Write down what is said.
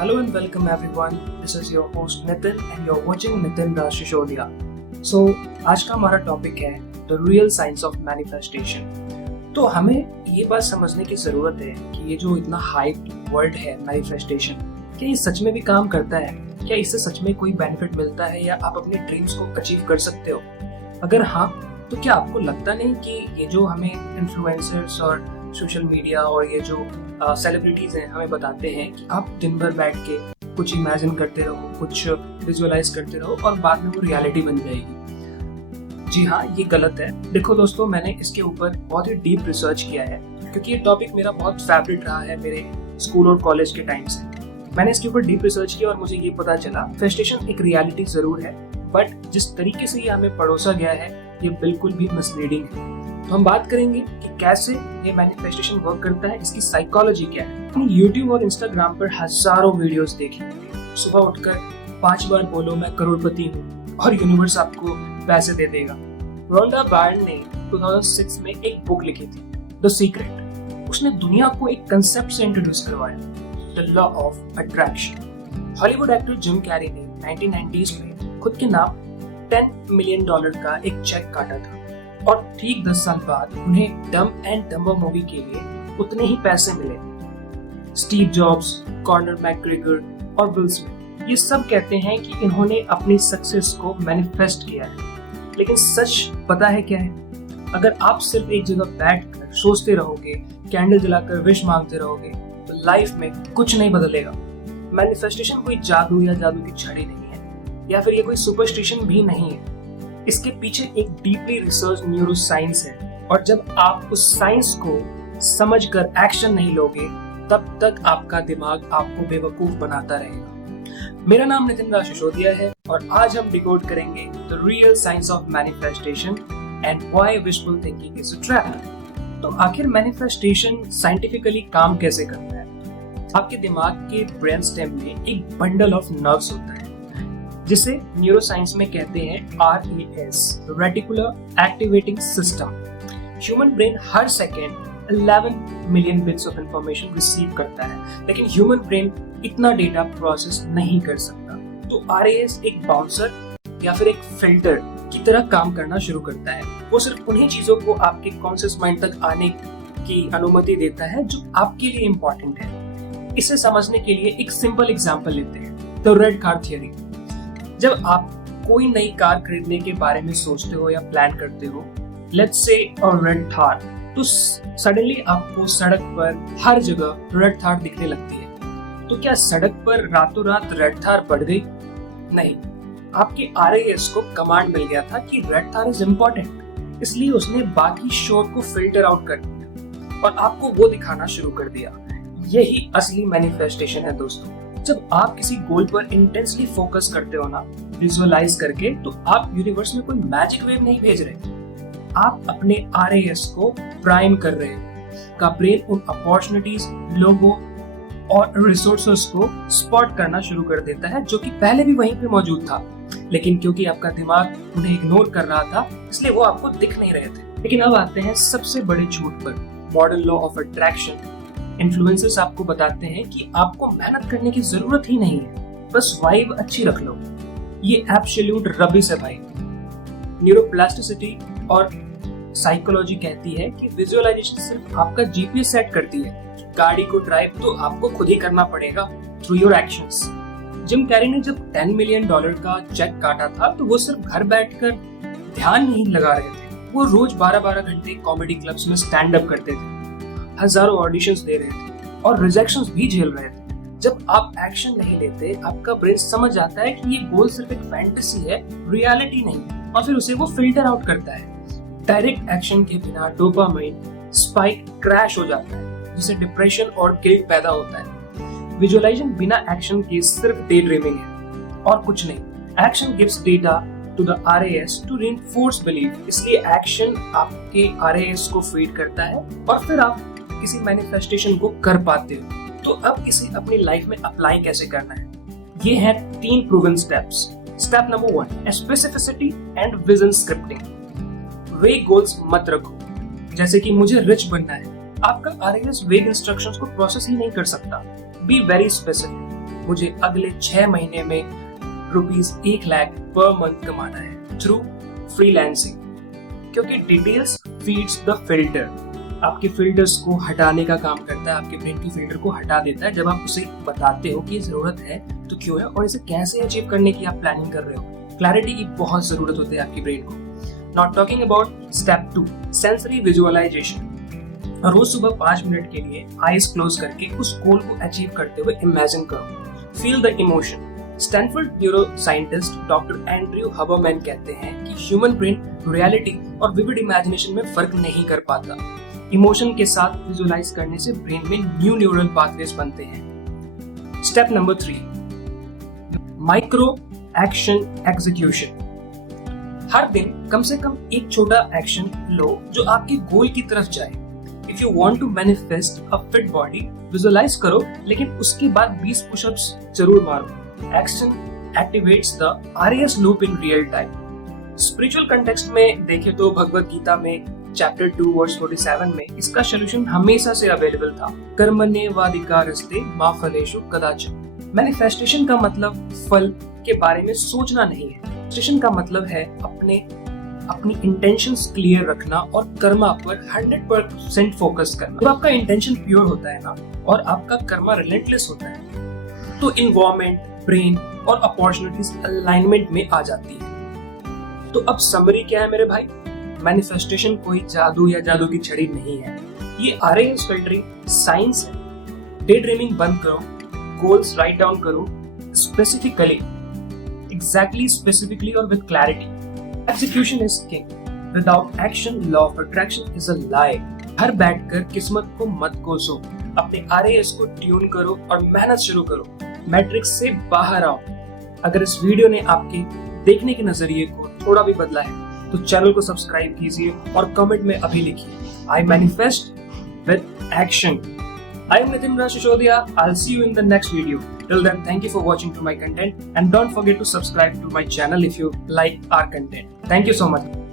Hello and welcome everyone. This is your host Nitin and you're watching Nitin Das Shishodia. So आज का हमारा topic है The Real Science of Manifestation. तो हमें ये बात समझने की जरूरत है कि ये जो इतना हाइप वर्ड है मैनिफेस्टेशन, क्या ये सच में भी काम करता है? क्या इससे सच में कोई बेनिफिट मिलता है या आप अपने ड्रीम्स को अचीव कर सकते हो? अगर हाँ, तो क्या आपको लगता नहीं कि ये जो हमें इन्फ्लुएंसर्स और सोशल मीडिया और ये जो सेलिब्रिटीज हैं हमें बताते हैं कि आप दिन भर बैठ के कुछ इमेजिन करते रहो, कुछ विजुअलाइज करते रहो और बाद में वो रियलिटी बन जाएगी? जी हाँ, ये गलत है। देखो दोस्तों, मैंने इसके ऊपर बहुत ही डीप रिसर्च किया है क्योंकि ये टॉपिक मेरा बहुत फेवरेट रहा है मेरे स्कूल और कॉलेज के टाइम से। मैंने इसके ऊपर डीप रिसर्च किया और मुझे ये पता चला मैनिफेस्टेशन एक रियलिटी जरूर है, बट जिस तरीके से ये हमें परोसा गया है ये बिल्कुल भी मिसलीडिंग है। तो हम बात करेंगे कि कैसे ये मैनिफेस्टेशन वर्क करता है, इसकी साइकोलॉजी क्या है। हमने YouTube और Instagram पर हजारों वीडियोस देखी। सुबह उठकर 5 बार बोलो मैं करोड़पति हूँ और यूनिवर्स आपको पैसे दे देगा। रोंडा बायर्न ने 2006 में एक बुक लिखी थी, द सीक्रेट। उसने दुनिया को एक कंसेप्ट से इंट्रोड्यूस करवाया, the law of attraction. Hollywood actor Jim Carrey ने 1990s में खुद के नाम $10 मिलियन का एक चेक काटा था और ठीक 10 साल बाद उन्हें डम एंड डम्बर मूवी के लिए उतने ही पैसे मिले। स्टीव जॉब्स, कॉर्नर मैकग्रेगर और विल स्मिथ ये सब कहते हैं कि इन्होंने अपनी सक्सेस को मैनिफेस्ट किया है। लेकिन सच पता है क्या है? अगर आप सिर्फ एक जगह बैठकर सोचते रहोगे, कैंडल जलाकर विश मांगते रहोगे, तो लाइफ में कुछ नहीं बदलेगा। मैनिफेस्टेशन कोई जादू या जादू की छड़ी नहीं है, या फिर ये कोई सुपरस्टिशन भी नहीं है। इसके पीछे एक डीपली रिसर्च न्यूरो साइंस है और जब आप उस साइंस को समझकर एक्शन नहीं लोगे तब तक आपका दिमाग आपको बेवकूफ बनाता रहेगा। मेरा नाम नितिन दास सिसोदिया है और आज हम डिकोड करेंगे the real science of manifestation and why wishful thinking is a trap. तो आखिर मैनिफेस्टेशन साइंटिफिकली काम कैसे करता है? आपके दिमाग के ब्रेन स्टेम में एक बंडल ऑफ नर्व्स होता है जिसे न्यूरो साइंस में कहते हैं RES, reticular activating system. Human brain her second 11 million bits of information receive करता है, लेकिन ह्यूमन ब्रेन इतना डेटा प्रोसेस नहीं कर सकता। तो RES एक बाउंसर या फिर एक फिल्टर की तरह काम करना शुरू करता है। वो सिर्फ उन्हीं चीजों को आपके कॉन्शियस माइंड तक आने की अनुमति देता है जो आपके लिए इम्पोर्टेंट है। इसे समझने के लिए एक सिंपल एग्जाम्पल लेते हैं, द रेड कार थियरी। जब आप कोई नई कार खरीदने के बारे में सोचते हो या प्लान करते हो, let's say a red Thar, तो सडनली आपको सड़क पर हर जगह रेड थार दिखने लगती है। तो क्या सड़क पर रातों रात रेड थार बढ़ गई? नहीं, आपके RES को कमांड मिल गया था कि रेड थार इज इम्पोर्टेंट, इसलिए उसने बाकी शोर को फिल्टर आउट कर दिया और आपको वो दिखाना शुरू कर दिया। यही असली मैनिफेस्टेशन है दोस्तों। जब आप किसी गोल पर इंटेंसली फोकस करते हो ना, विजुअलाइज करके, तो आप यूनिवर्स में कोई मैजिक वेव नहीं भेज रहे, आप अपने RES को प्राइम कर रहे हो। का ब्रेन उन अपॉर्चुनिटीज, लोगों और रिसोर्सेस को स्पॉट करना शुरू कर देता है जो कि पहले भी वहीं पे मौजूद था, लेकिन क्योंकि आपका दिमाग उन्हें इग्नोर कर रहा था इसलिए वो आपको दिख नहीं रहे थे। लेकिन अब आते हैं सबसे बड़े झूठ पर, modern law of attraction. Influencers आपको बताते हैं कि आपको मेहनत करने की जरूरत ही नहीं है, बस वाइब अच्छी रख लो। ये एब्सोल्यूट रबिश है भाई। न्यूरोप्लास्टिसिटी और साइकोलॉजी कहती है कि विजुअलाइजेशन सिर्फ आपका GPS सेट करती है। गाड़ी को ड्राइव तो आपको खुद ही करना पड़ेगा through your actions. Jim Carrey ने जब $10 मिलियन का चेक काटा था तो वो सिर्फ घर बैठकर ध्यान नहीं लगा रहे थे, वो रोज 12-12 घंटे कॉमेडी क्लब्स में स्टैंड अप करते थे, हजारों ऑडिशंस दे रहे थे और रिजेक्शंस भी झेल रहे थे। जब आप एक्शन नहीं लेते, आपका ब्रेन समझ आता है कि ये गोल सिर्फ एक फैंटेसी है, रियलिटी नहीं, और फिर उसे वो फिल्टर आउट करता है। डायरेक्ट एक्शन के बिना डोपामाइन स्पाइक क्रैश हो जाता है, जिससे डिप्रेशन और गिल्ट पैदा होता है। विजुअलाइजेशन बिना एक्शन के सिर्फ डे ड्रीमिंग है और कुछ नहीं। Action gives data to the RES to reinforce belief, इसलिए एक्शन आपके RES को फीड करता है और फिर आप किसी मैनिफेस्टेशन को कर पाते हो। तो अब इसे अपनी लाइफ में अप्लाई कैसे करना है? ये हैं 3 proven steps. Step number 1, specificity and vision scripting. वेग गोल्स मत रखो, जैसे कि मुझे रिच बनना है। आपका RES वेग इंस्ट्रक्शंस को प्रोसेस ही नहीं कर सकता। Be very specific. मुझे अगले 6 महीने में ₹1 लाख पर मंथ कमाना है थ्रू फ्रीलांसिंग, क्योंकि डिटेल्स फीड्स द फिल्टर, आपके फिल्टर्स को हटाने का काम करता है, आपके ब्रेन की फिल्टर को हटा देता है जब आप उसे बताते हो कि ये जरूरत है तो क्यों है और इसे कैसे अचीव करने की आप प्लानिंग कर रहे हो। क्लैरिटी की बहुत जरूरत होती है आपकी ब्रेन को। Not talking about step 2, sensory visualisation. रोज सुबह 5 मिनट के लिए आईज क्लोज करके उस गोल को अचीव करते हुए इमेजिन करो। Feel the emotion. Stanford neuroscientist doctor Andrew Huberman कहते हैं कि ह्यूमन ब्रेन रियलिटी और विविड इमेजिनेशन में फर्क नहीं कर पाता। इमोशन के साथ विजुअलाइज करने से ब्रेन में न्यू न्यूरल पाथवेज बनते हैं। Step number 3, micro action execution. हर दिन कम से कम एक छोटा एक्शन लो जो आपके गोल की तरफ जाए। If you want to manifest a fit body, visualise करो, लेकिन उसके बाद 20 पुशअप्स जरूर मारो। Action activates the RAS loop in real time. Spiritual context में देखें तो भगवत गीता में चैप्टर 2 वर्स 47 में इसका सॉल्यूशन हमेशा से अवेलेबल था। कर्मण्येवाधिकारस्ते मा फलेषु कदाचन। मैनिफेस्टेशन का मतलब फल के बारे में सोचना नहीं है। मैनिफेस्टेशन का मतलब है अपनी इंटेंशंस क्लियर रखना और कर्मा पर 100% फोकस करना। जब आपका इंटेंशन प्योर होता है ना और आपका कर्मा रिलेंटलेस होता है तो इन्वायरमेंट, ब्रेन और अपॉर्चुनिटीज अलाइनमेंट में आ जाती है। तो अब समरी क्या है मेरे भाई? मैनिफेस्टेशन कोई जादू या जादू की छड़ी नहीं है, ये RAS फिल्टरिंग साइंस है। डे ड्रीमिंग बंद करो, गोल्स राइट डाउन करो स्पेसिफिकली और with clarity. Execution is king. Without action, law of attraction is a lie. हर बैठकर किस्मत को मत कोसो, अपने RAS को ट्यून करो और मेहनत शुरू करो। मैट्रिक्स से बाहर आओ। अगर इस वीडियो ने आपके देखने के नजरिए को थोड़ा भी बदला है तो चैनल को सब्सक्राइब कीजिए और कमेंट में अभी लिखिए, I manifest with action. I am Nitin Raj Sisodiya. I'll see you in the next video. Till then, thank you for watching to my content and don't forget to subscribe to my channel if you like our content. Thank you so much.